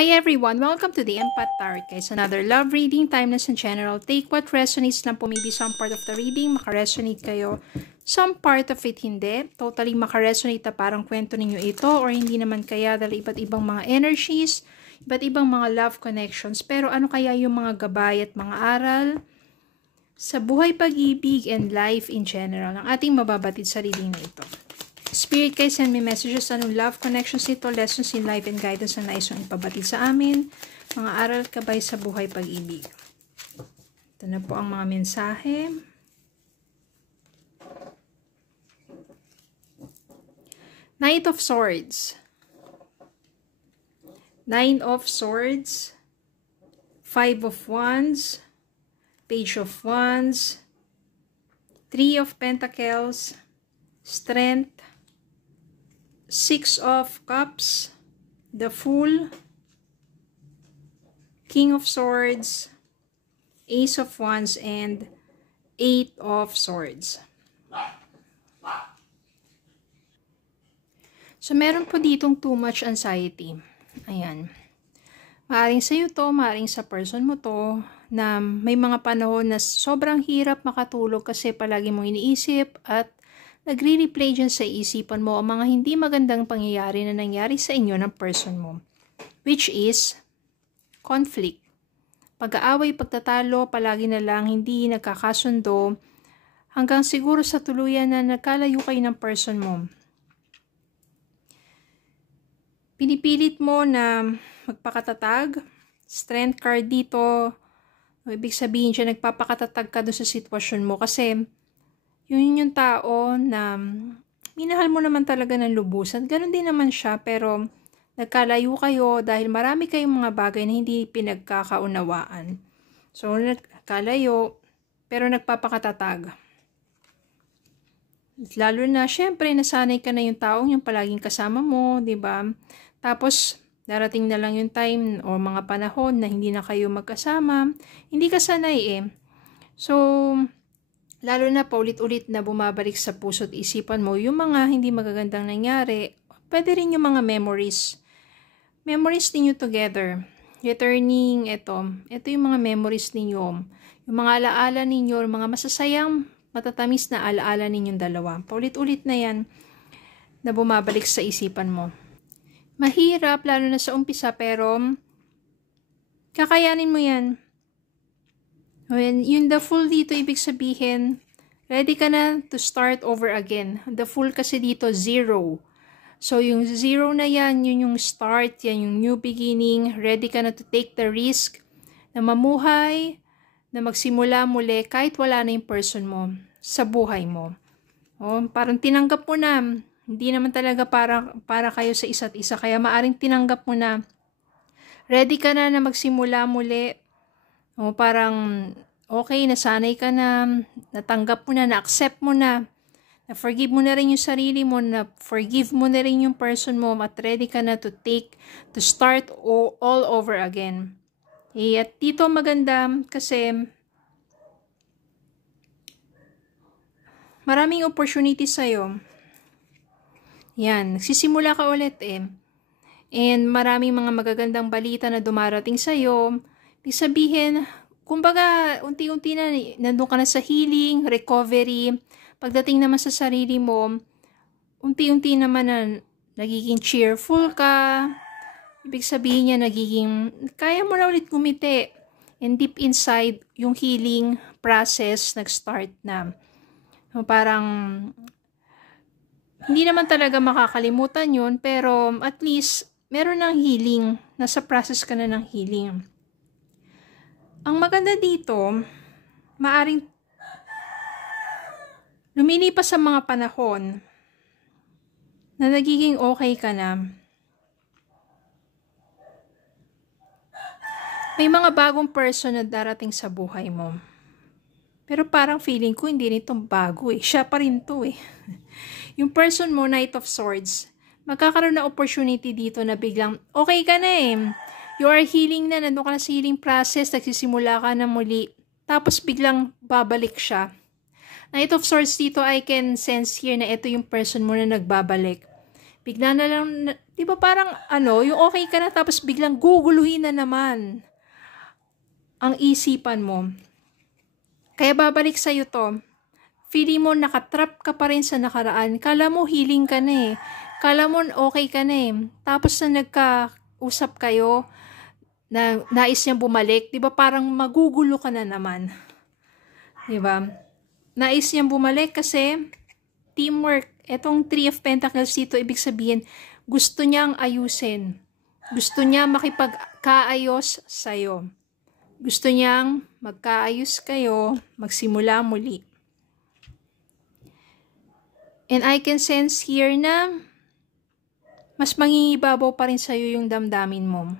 Hi everyone! Welcome to the Empath Tarot guys. Another love reading, timeless and general. Take what resonates lang po. Maybe some part of the reading makaresonate kayo. Some part of it hindi. Totally makaresonate na parang kwento ninyo ito or hindi naman kaya dahil iba't ibang mga energies, iba't ibang mga love connections. Pero ano kaya yung mga gabay at mga aral sa buhay, pag-ibig, and life in general ang ating mababatid sa reading na ito. Spirit guys, send me messages. Anong love connections nito, lessons in life and guidance na nais yung ipabatid sa amin. Mga aral kabay sa buhay, pag-ibig. Ito na po ang mga mensahe. Knight of Swords. Nine of Swords. Five of Wands. Page of Wands. Three of Pentacles. Strength. Six of Cups, the Fool, King of Swords, Ace of Wands, and Eight of Swords. So, meron po ditong too much anxiety. Ayan. Maaring sa'yo to, maaring sa person mo to, na may mga panahon na sobrang hirap makatulog kasi palagi mong iniisip at nagre-replay dyan sa isipan mo ang mga hindi magandang pangyayari na nangyari sa inyo ng person mo. Which is, conflict. Pag-aaway, pagtatalo, palagi na lang hindi nagkakasundo, hanggang siguro sa tuluyan na nagkalayo kayo ng person mo. Pinipilit mo na magpakatatag. Strength card dito. Ibig sabihin siya, nagpapakatatag ka doon sa sitwasyon mo kasi yun yung tao na minahal mo naman talaga ng lubusan. Ganon din naman siya, pero nagkalayo kayo dahil marami kayong mga bagay na hindi pinagkakaunawaan. So, nagkalayo, pero nagpapakatatag. Lalo na, syempre, nasanay ka na yung taong yung palaging kasama mo, di ba? Tapos, darating na lang yung time o mga panahon na hindi na kayo magkasama. Hindi ka sanay eh. So, lalo na paulit-ulit na bumabalik sa puso at isipan mo yung mga hindi magagandang nangyari, pwede rin yung mga memories. Memories ninyo together. Returning, ito yung mga memories ninyo. Yung mga alaala ninyo, mga masasayang, matatamis na alaala ninyong dalawa. Paulit-ulit na yan na bumabalik sa isipan mo. Mahirap, lalo na sa umpisa, pero kakayanin mo yan. Yung the Fool dito, ibig sabihin, ready ka na to start over again. The Fool kasi dito, 0. So, yung 0 na yan, yun yung start, yan yung new beginning. Ready ka na to take the risk na mamuhay, na magsimula muli kahit wala na yung person mo sa buhay mo. Parang tinanggap mo na, hindi naman talaga para kayo sa isa't isa. Kaya maaring tinanggap mo na, ready ka na magsimula muli. Parang okay, nasanay ka na, natanggap mo na, na-accept mo na forgive mo na rin yung sarili mo, na forgive mo na rin yung person mo, at ready ka na to start all over again. At dito maganda kasi maraming opportunity sa'yo. Yan, nagsisimula ka ulit eh. And maraming mga magagandang balita na dumarating sa'yo. Ibig sabihin, kumbaga, unti-unti na, nandun ka na sa healing, recovery. Pagdating naman sa sarili mo, unti-unti naman na nagiging cheerful ka. Ibig sabihin niya, kaya mo na ulit gumiti. And deep inside, yung healing process nag-start na. Parang, hindi naman talaga makakalimutan yun, pero at least, meron ng healing. Nasa process ka na ng healing. Ang maganda dito, maaring lumilipas sa mga panahon na nagiging okay ka na. May mga bagong person na darating sa buhay mo. Pero parang feeling ko hindi rin itong bago eh. Siya pa rin to eh. Yung person mo, Knight of Swords, magkakaroon na opportunity dito na biglang okay ka na eh. You are healing na, nandun ka na sa healing process, nagsisimula ka na muli. Tapos biglang babalik siya. Knight of Swords dito, I can sense here na ito yung person mo na nagbabalik. Bigla na lang, di ba parang ano, yung okay ka na tapos biglang guguluhin na naman ang isipan mo. Kaya babalik sa'yo to. Feeling mo nakatrap ka pa rin sa nakaraan. Kala mo healing ka na eh. Kala mo okay ka na eh. Tapos na nagkausap kayo, na nais niyang bumalik, di ba parang magugulo ka na naman. Di ba? Nais niyang bumalik kasi teamwork. Etong Three of Pentacles dito, ibig sabihin, gusto niyang ayusin. Gusto niya makipagkaayos sa'yo. Gusto niyang magkaayos kayo, magsimula muli. And I can sense here na mas mangingibabaw pa rin sa'yo yung damdamin mo.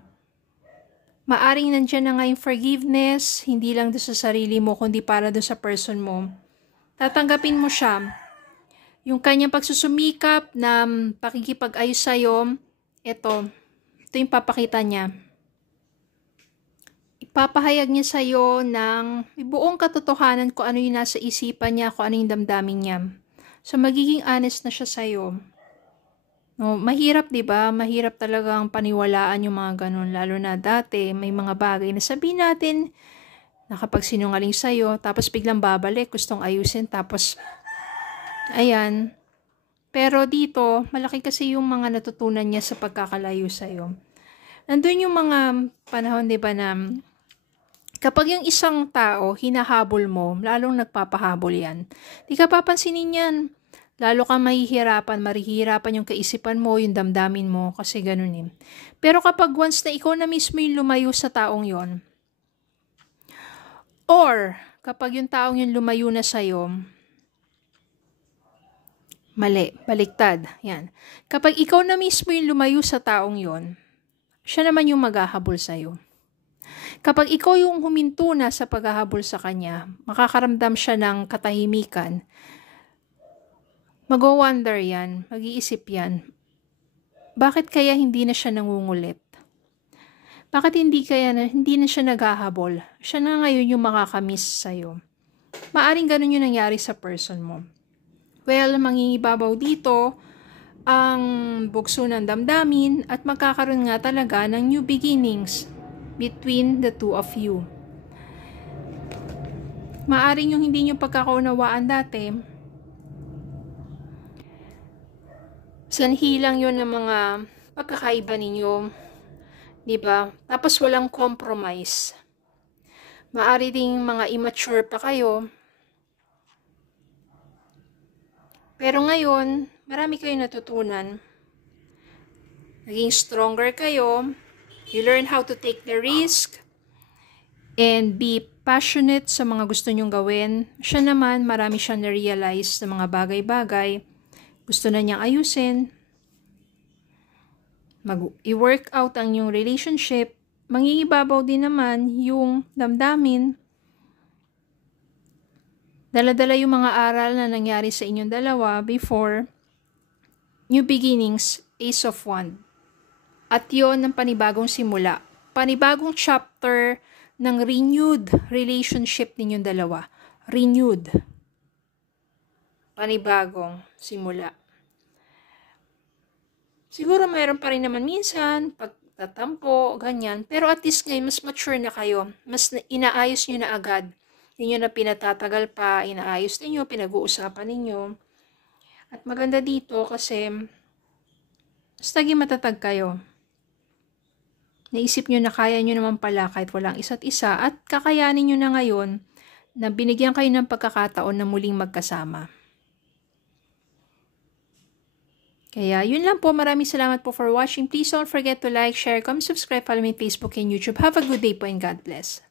Maaring nandiyan na nga yung forgiveness, hindi lang doon sa sarili mo, kundi para doon sa person mo. Tatanggapin mo siya. Yung kanyang pagsusumikap na pakikipag-ayos sa'yo, ito yung papakita niya. Ipapahayag niya sa'yo ng buong katotohanan kung ano yung nasa isipan niya, kung ano yung damdamin niya. So, magiging honest na siya sa'yo. No, mahirap, diba? Mahirap talagang paniwalaan yung mga ganun. Lalo na dati, may mga bagay na sabihin natin, nakapagsinungaling sa'yo, tapos biglang babalik, gustong ayusin, tapos, ayan. Pero dito, malaki kasi yung mga natutunan niya sa pagkakalayo sa'yo. Nandun yung mga panahon, diba, na kapag yung isang tao, hinahabol mo, lalong nagpapahabol yan. Di ka papansinin yan. Lalo kang marihirapan yung kaisipan mo, yung damdamin mo, kasi ganun eh. Pero kapag once na ikaw na mismo yung lumayo sa taong yon, or kapag yung taong yung lumayo na sa'yo, mali, baliktad, yan. Kapag ikaw na mismo yung lumayo sa taong yon, siya naman yung maghahabol sa'yo. Kapag ikaw yung huminto na sa paghahabol sa kanya, makakaramdam siya ng katahimikan. Mag-wonder yan, mag-iisip yan. Bakit kaya hindi na siya nangungulit? Bakit hindi na siya naghahabol? Siya na ngayon yung makakamiss sa'yo. Maaring ganun yung nangyari sa person mo. Well, mangingibabaw dito ang bugso ng damdamin at magkakaroon nga talaga ng new beginnings between the two of you. Maaring yung hindi nyo pagkakaunawaan dati, sanhi lang yun ng mga pagkakaiba ninyo, diba? Tapos walang compromise. Maari ding mga immature pa kayo. Pero ngayon, marami kayong natutunan. Naging stronger kayo. You learn how to take the risk and be passionate sa mga gusto nyong gawin. Siya naman, marami siyang na-realize na mga bagay-bagay. Gusto na niyang ayusin. I-work out ang yung relationship. Mangingibabaw din naman yung damdamin. Dala-dala yung mga aral na nangyari sa inyong dalawa before. New beginnings, Ace of Wands. At yon ang panibagong simula. Panibagong chapter ng renewed relationship ninyong dalawa. Renewed. Panibagong simula. Siguro mayroon pa rin naman minsan, pagtatampo, ganyan. Pero at least ngayon, mas mature na kayo. Mas inaayos nyo na agad. Hindi nyo na pinatatagal pa, inaayos ninyo, pinag-uusapan ninyo. At maganda dito kasi, mas naging matatag kayo. Naisip nyo na kaya nyo naman pala kahit walang isa't isa at kakayanin nyo na ngayon na binigyan kayo ng pagkakataon na muling magkasama. Kaya yun lang po. Maraming salamat po for watching. Please don't forget to like, share, comment, subscribe, follow me on Facebook and YouTube. Have a good day po and God bless.